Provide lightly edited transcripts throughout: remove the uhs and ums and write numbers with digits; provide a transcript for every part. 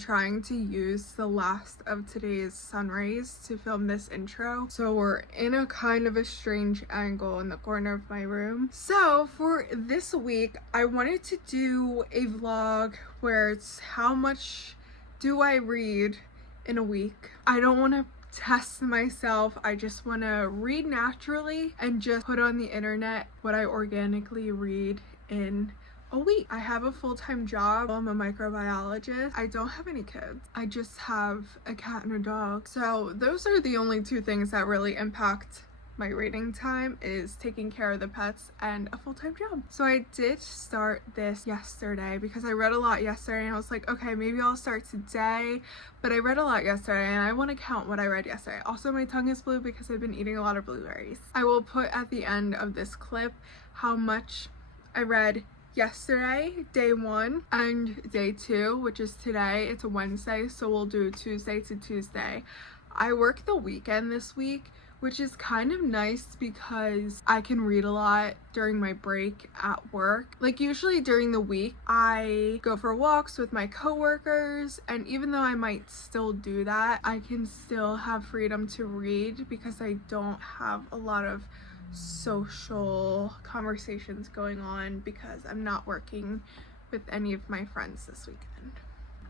trying to use the last of today's sun rays to film this intro. So we're in a kind of a strange angle in the corner of my room. So for this week, I wanted to do a vlog where it's how much do I read in a week. I don't want to test myself. I just want to read naturally and just put on the internet what I organically read in a week. I have a full-time job. I'm a microbiologist. I don't have any kids. I just have a cat and a dog. So those are the only two things that really impact my reading time, is taking care of the pets and a full-time job. So I did start this yesterday because I read a lot yesterday and I was like, okay, maybe I'll start today. But I read a lot yesterday and I want to count what I read yesterday. Also, my tongue is blue because I've been eating a lot of blueberries. I will put at the end of this clip how much I read yesterday, day 1, and day 2, which is today. It's a Wednesday, so we'll do Tuesday to Tuesday. I work the weekend this week, which is kind of nice because I can read a lot during my break at work. Like usually during the week, I go for walks with my coworkers, and even though I might still do that, I can still have freedom to read because I don't have a lot of social conversations going on because I'm not working with any of my friends this weekend.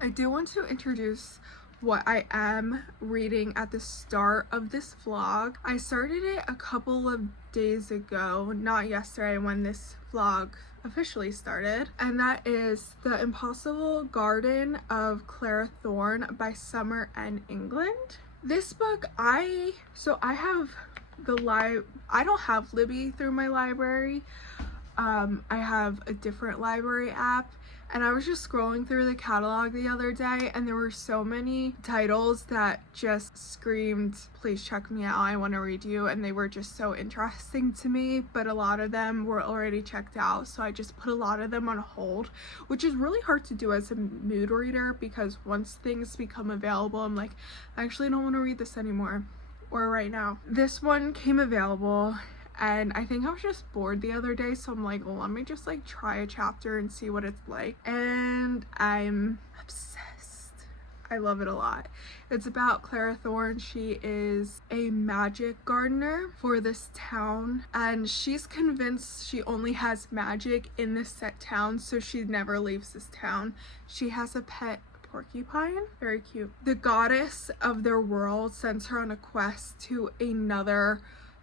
I do want to introduce what I am reading at the start of this vlog. I started it a couple of days ago, not yesterday when this vlog officially started, and that is The Impossible Garden of Clara Thorne by Summer N. England. This book, I have I don't have Libby through my library. I have a different library app, and I was just scrolling through the catalog the other day and there were so many titles that just screamed, please check me out, I want to read you, and they were just so interesting to me, but a lot of them were already checked out, so I just put a lot of them on hold, which is really hard to do as a mood reader because once things become available, I'm like, I actually don't want to read this anymore, or right now. This one came available and I think I was just bored the other day, so I'm like, well, let me just like try a chapter and see what it's like, and I'm obsessed. I love it a lot. It's about Clara Thorne. She is a magic gardener for this town, and she's convinced she only has magic in this set town, so she never leaves this town. She has a pet porcupine, very cute. The goddess of their world sends her on a quest to another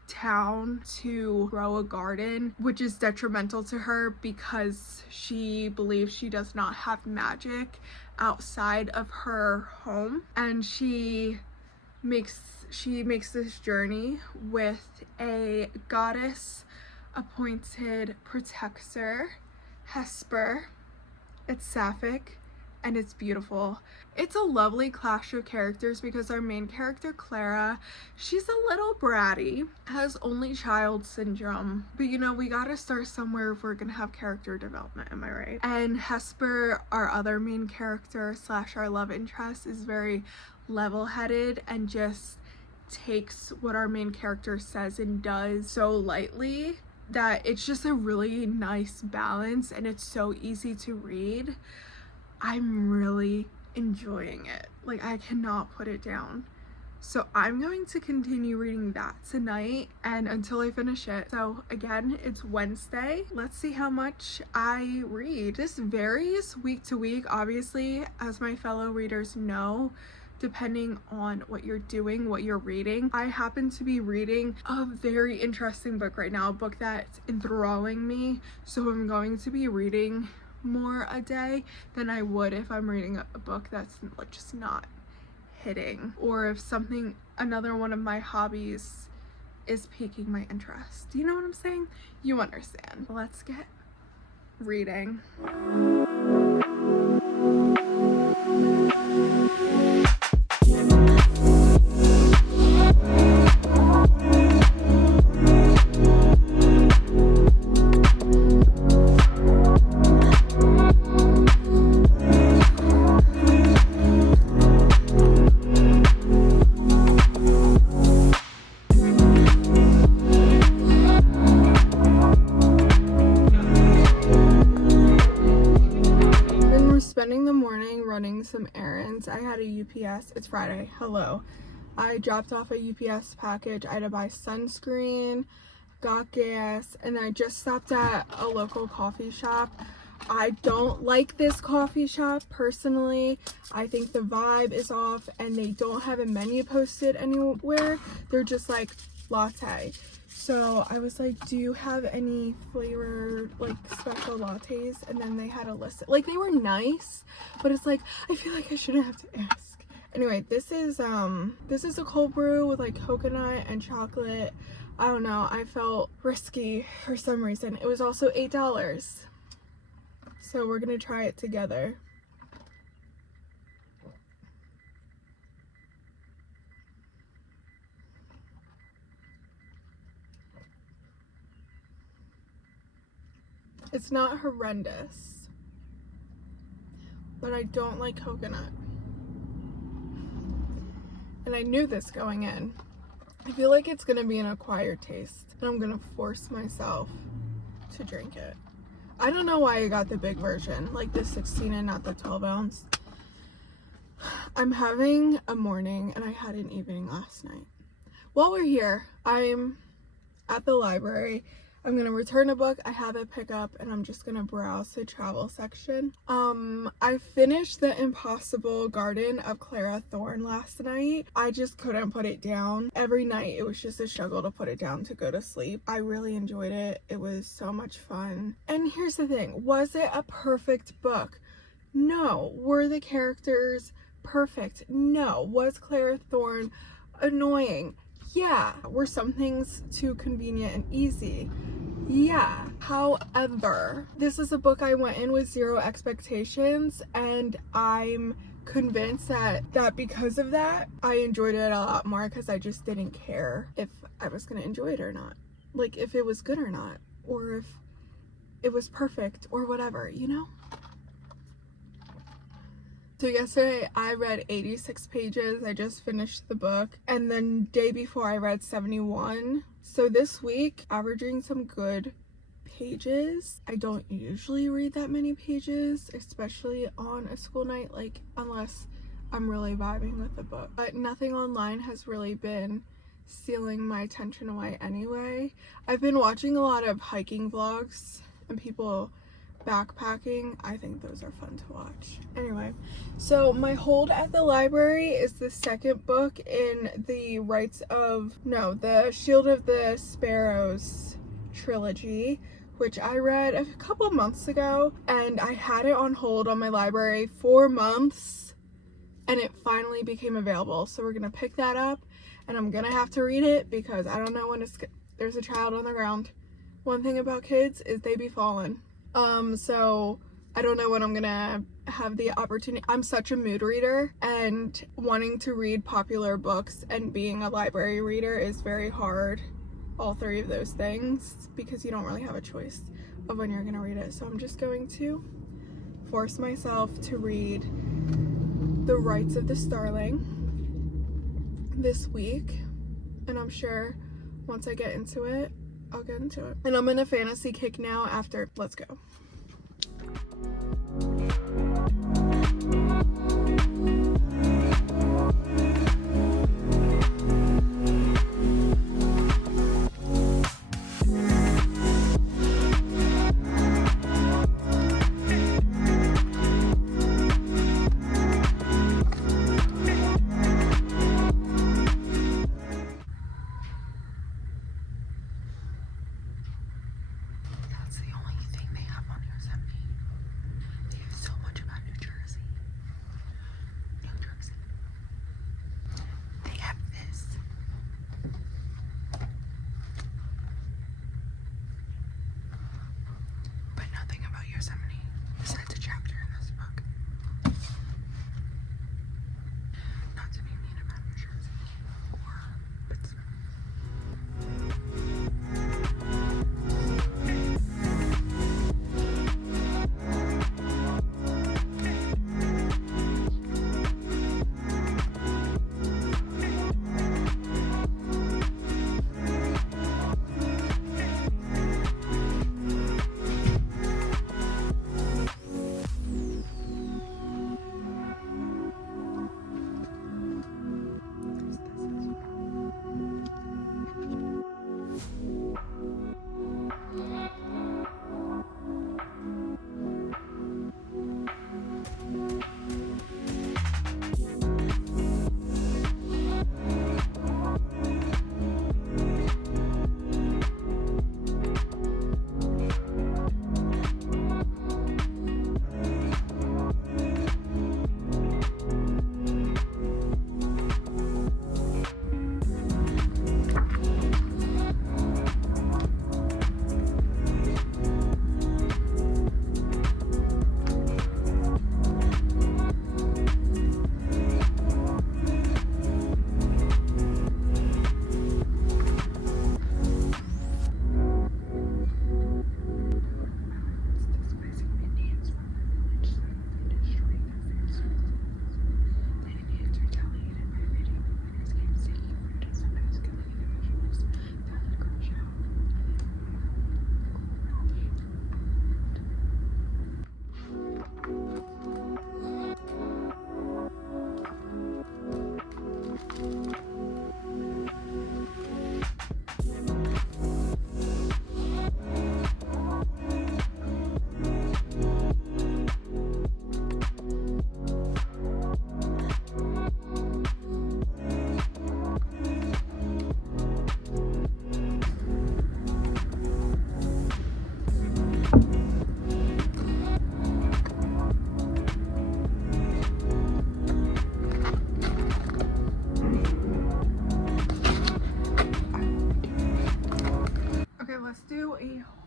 town to grow a garden, which is detrimental to her because she believes she does not have magic outside of her home, and she makes this journey with a goddess appointed protector, Hesper. It's sapphic and it's beautiful. It's a lovely clash of characters because our main character, Clara, she's a little bratty, has only child syndrome, but you know, we gotta start somewhere if we're gonna have character development, am I right? And Hesper, our other main character / our love interest, is very level-headed and just takes what our main character says and does so lightly that it's just a really nice balance, and it's so easy to read. I'm really enjoying it. Like, I cannot put it down. So I'm going to continue reading that tonight and until I finish it. So again, it's Wednesday. Let's see how much I read. This varies week to week, obviously, as my fellow readers know, depending on what you're doing, what you're reading. I happen to be reading a very interesting book right now, a book that's enthralling me. So I'm going to be reading more a day than I would if I'm reading a book that's just not hitting, or if another one of my hobbies is piquing my interest. Do you know what I'm saying? You understand. Let's get reading. some errands. I had a UPS. It's Friday. Hello. I dropped off a UPS package. I had to buy sunscreen, got gas, and then I just stopped at a local coffee shop. I don't like this coffee shop personally. I think the vibe is off and they don't have a menu posted anywhere. They're just like latte. So I was like, do you have any flavored like special lattes? And then they had a list. Like, they were nice, but it's like, I feel like I shouldn't have to ask. Anyway, this is a cold brew with like coconut and chocolate. I don't know, I felt risky for some reason. It was also $8. So we're gonna try it together. It's not horrendous, but I don't like coconut. And I knew this going in. I feel like it's gonna be an acquired taste, and I'm gonna force myself to drink it. I don't know why I got the big version, like the 16 and not the 12 ounce. I'm having a morning and I had an evening last night. While we're here, I'm at the library. I'm gonna return a book. I have it pick up and I'm just gonna browse the travel section. I finished The Impossible Garden of Clara Thorne last night. I just couldn't put it down. Every night it was just a struggle to put it down to go to sleep. I really enjoyed it. It was so much fun. And here's the thing, was it a perfect book? No. Were the characters perfect? No. Was Clara Thorne annoying? Yeah. Were some things too convenient and easy? Yeah. However, this is a book I went in with zero expectations, and I'm convinced that because of that, I enjoyed it a lot more because I just didn't care if I was going to enjoy it or not. Like, if it was good or not, or if it was perfect or whatever, you know? So yesterday I read 86 pages. I just finished the book, and then day before I read 71. So this week, averaging some good pages. I don't usually read that many pages, especially on a school night, like unless I'm really vibing with the book. But nothing online has really been stealing my attention away anyway. I've been watching a lot of hiking vlogs and people backpacking. I think those are fun to watch. Anyway, so my hold at the library is the second book in the the Shield of the Sparrows trilogy, which I read a couple months ago, and I had it on hold on my library for months, and it finally became available. So we're gonna pick that up, and I'm gonna have to read it because I don't know when there's a child on the ground. One thing about kids is they be falling. So I don't know when I'm gonna have the opportunity. I'm such a mood reader, and wanting to read popular books and being a library reader is very hard, all three of those things, because you don't really have a choice of when you're gonna read it. So I'm just going to force myself to read The Rights of the Starling this week, and I'm sure once I get into it, I'll get into it. And I'm in a fantasy kick now after. Let's go.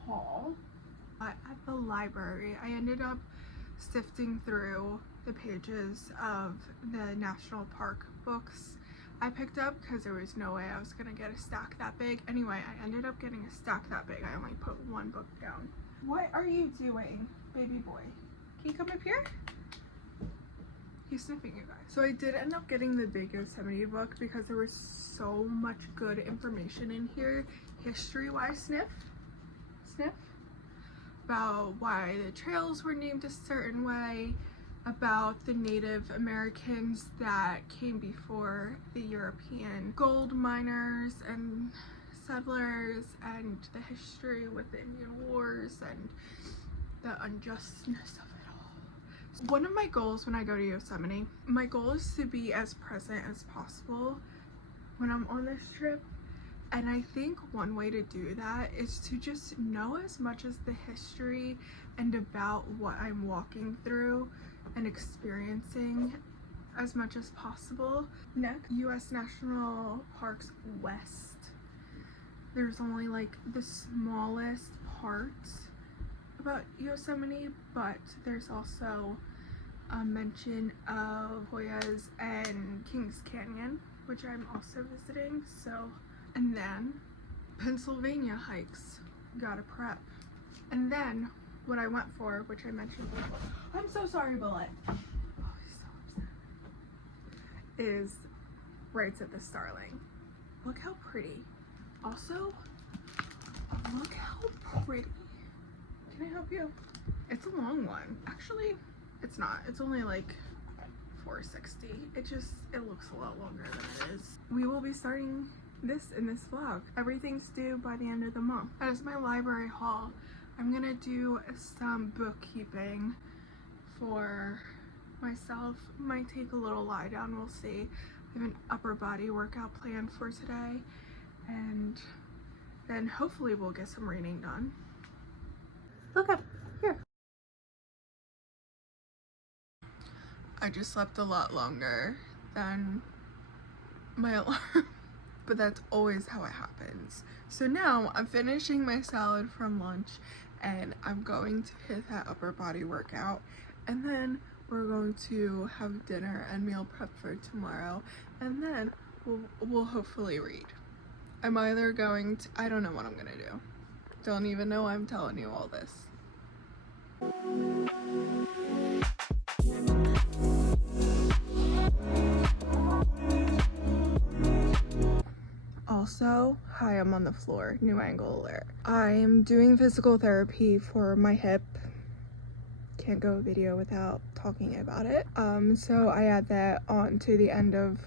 haul at the library. I ended up sifting through the pages of the national park books I picked up because there was no way I was gonna get a stack that big. Anyway, I ended up getting a stack that big. I only put one book down. What are you doing, baby boy? Can you come up here? He's sniffing, you guys. So I did end up getting the big Yosemite book because there was so much good information in here, history-wise. Sniff, about why the trails were named a certain way, about the Native Americans that came before the European gold miners and settlers, and the history with the Indian Wars and the unjustness of it all. One of my goals when I go to Yosemite, my goal is to be as present as possible when I'm on this trip. And I think one way to do that is to just know as much as the history and about what I'm walking through and experiencing as much as possible. Next, U.S. National Parks West. There's only like the smallest part about Yosemite, but there's also a mention of Hoyas and Kings Canyon, which I'm also visiting. So, and then Pennsylvania hikes, gotta prep. And then what I went for, which I mentioned before, I'm so sorry, Bullet. Oh, he's so upset. Is Rites at the Starling. Look how pretty. Also, look how pretty. Can I help you? It's a long one. Actually, it's not. It's only like $4.60. It looks a lot longer than it is. We will be starting this in this vlog. Everything's due by the end of the month. That is my library haul. I'm gonna do some bookkeeping for myself. Might take a little lie down, we'll see. I have an upper body workout planned for today, and then hopefully we'll get some reading done. Look up here. I just slept a lot longer than my alarm, but that's always how it happens. So now I'm finishing my salad from lunch and I'm going to hit that upper body workout, and then we're going to have dinner and meal prep for tomorrow, and then we'll hopefully read. I'm either going to, I don't know what I'm gonna do. Don't even know I'm telling you all this. Also, hi, I'm on the floor, new angle alert. I'm doing physical therapy for my hip. Can't go video without talking about it. So I add that on to the end of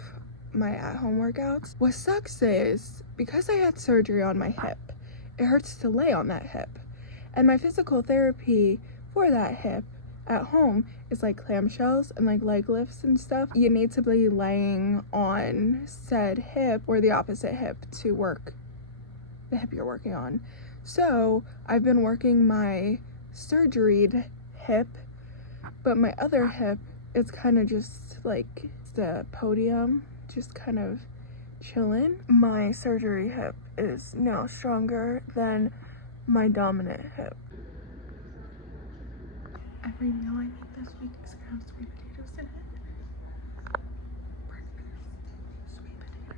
my at-home workouts. What sucks is, because I had surgery on my hip, it hurts to lay on that hip. And my physical therapy for that hip at home is like clamshells and like leg lifts and stuff. You need to be laying on said hip or the opposite hip to work the hip you're working on. So I've been working my surgeried hip, but my other hip is kind of just like the podium, just kind of chilling. My surgery hip is now stronger than my dominant hip. Every meal I make this week is gonna have sweet potatoes in it. Breakfast, sweet potatoes.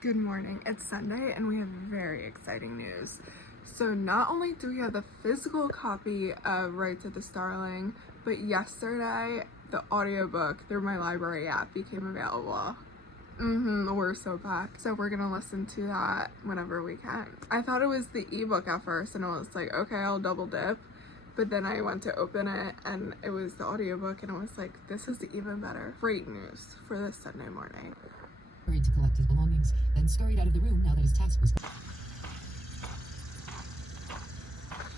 Good morning, it's Sunday and we have very exciting news. So not only do we have the physical copy of Rites at the Starling, but yesterday the audiobook through my library app became available. We're so packed. So we're gonna listen to that whenever we can. I thought it was the ebook at first and I was like, okay, I'll double dip. But then I went to open it and it was the audiobook and I was like, this is even better. Great news for this Sunday morning. Hurried to collect his belongings, then scurried out of the room now that his task was...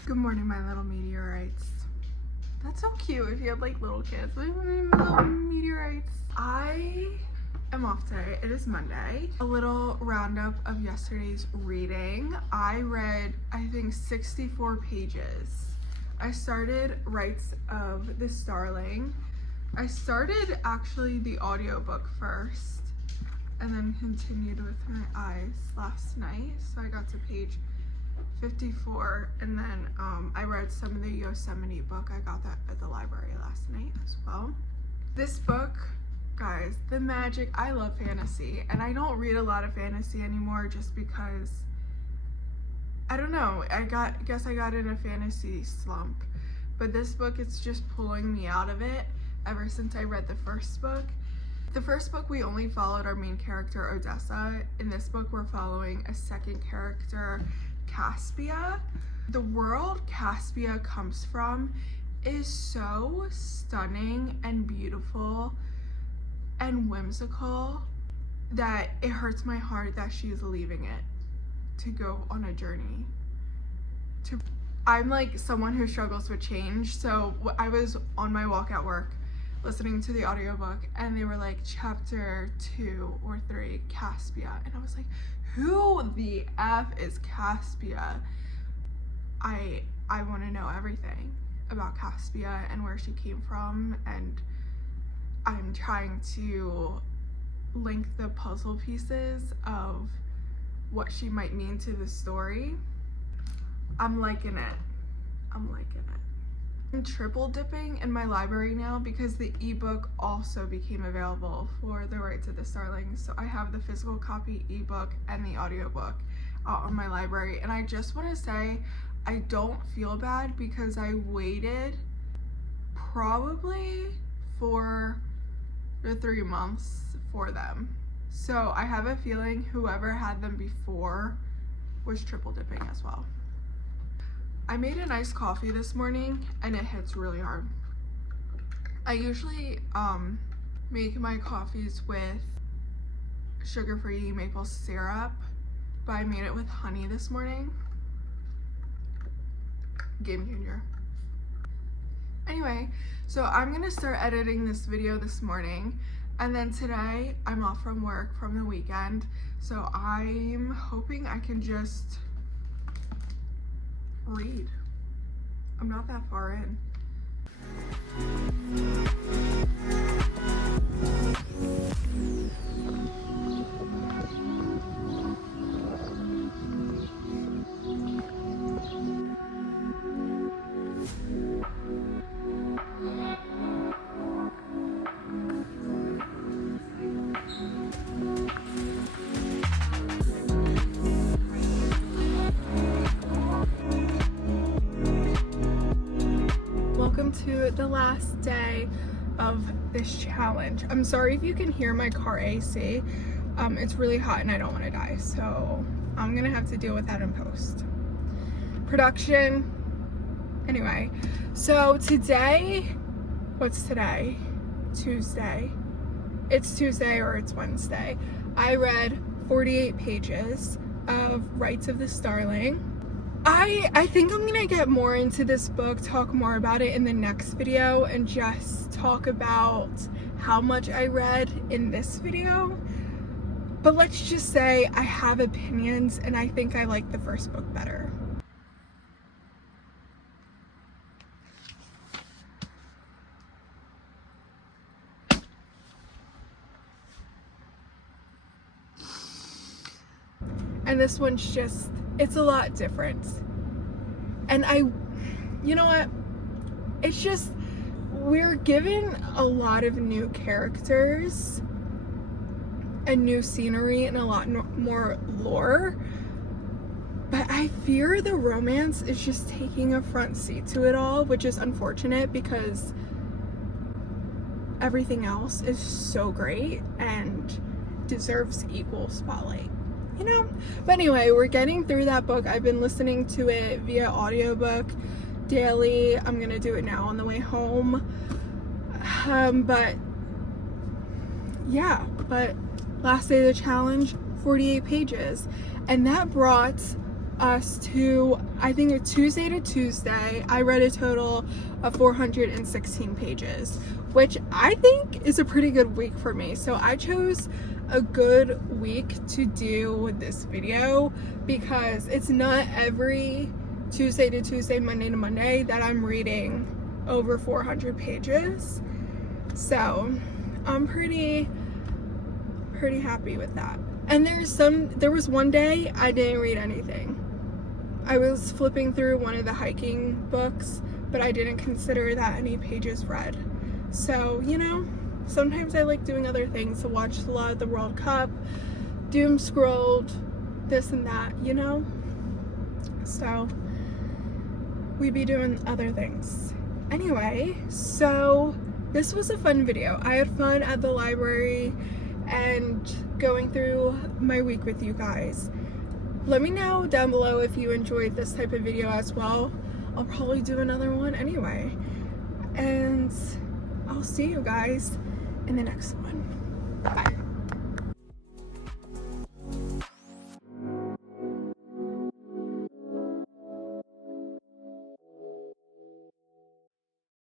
Good morning, my little meteorites. That's so cute if you have like little kids. Little meteorites. I am off today. It is Monday. A little roundup of yesterday's reading. I read, I think, 64 pages. I started Rites of the Starling. I started actually the audiobook first, and then continued with my eyes last night. So I got to page 54, and then I read some of the Yosemite book. I got that at the library last night as well. This book, guys, the magic, I love fantasy, and I don't read a lot of fantasy anymore just because, I don't know, I guess I got in a fantasy slump. But this book, it's just pulling me out of it ever since I read the first book. The first book, we only followed our main character, Odessa. In this book, we're following a second character, Caspia. The world Caspia comes from is so stunning and beautiful and whimsical that it hurts my heart that she's leaving it to go on a journey. I'm like someone who struggles with change, so I was on my walk at work listening to the audiobook, and they were like chapter 2 or 3, Caspia, and I was like, who the F is Caspia? I want to know everything about Caspia and where she came from, and I'm trying to link the puzzle pieces of what she might mean to the story. I'm liking it. I'm triple dipping in my library now because the ebook also became available for The Rights of the Starlings. So I have the physical copy ebook and the audiobook out on my library. And I just want to say, I don't feel bad because I waited probably for the 3 months for them. So I have a feeling whoever had them before was triple dipping as well. I made a nice coffee this morning and it hits really hard. I usually make my coffees with sugar-free maple syrup, but I made it with honey this morning. Game changer. Anyway, so I'm gonna start editing this video this morning, and then today I'm off from work from the weekend, so I'm hoping I can just read. I'm not that far in. To the last day of this challenge. I'm sorry if you can hear my car AC. It's really hot and I don't want to die, so I'm gonna have to deal with that in post production. Anyway, so today, what's today? Tuesday. It's Tuesday or it's Wednesday. I read 48 pages of Rights of the Starling. I think I'm gonna get more into this book, talk more about it in the next video, and just talk about how much I read in this video. But let's just say I have opinions and I think I like the first book better. And this one's just, it's a lot different. And you know what? It's just, we're given a lot of new characters and new scenery and a lot more lore. But I fear the romance is just taking a front seat to it all, which is unfortunate because everything else is so great and deserves equal spotlight. You know? But anyway, we're getting through that book. I've been listening to it via audiobook daily. I'm gonna do it now on the way home. But yeah, but last day of the challenge, 48 pages. And that brought us to, I think, a Tuesday to Tuesday. I read a total of 416 pages, which I think is a pretty good week for me. So I chose a good week to do this video because it's not every Tuesday to Tuesday, Monday to Monday that I'm reading over 400 pages. So I'm pretty pretty happy with that. And there was one day I didn't read anything. I was flipping through one of the hiking books, but I didn't consider that any pages read. So, you know, sometimes I like doing other things. To watch a lot of the World Cup, doom scrolled, this and that, you know? So, we be doing other things. Anyway, so this was a fun video. I had fun at the library and going through my week with you guys. Let me know down below if you enjoyed this type of video as well. I'll probably do another one anyway. And I'll see you guys in the next one. Bye.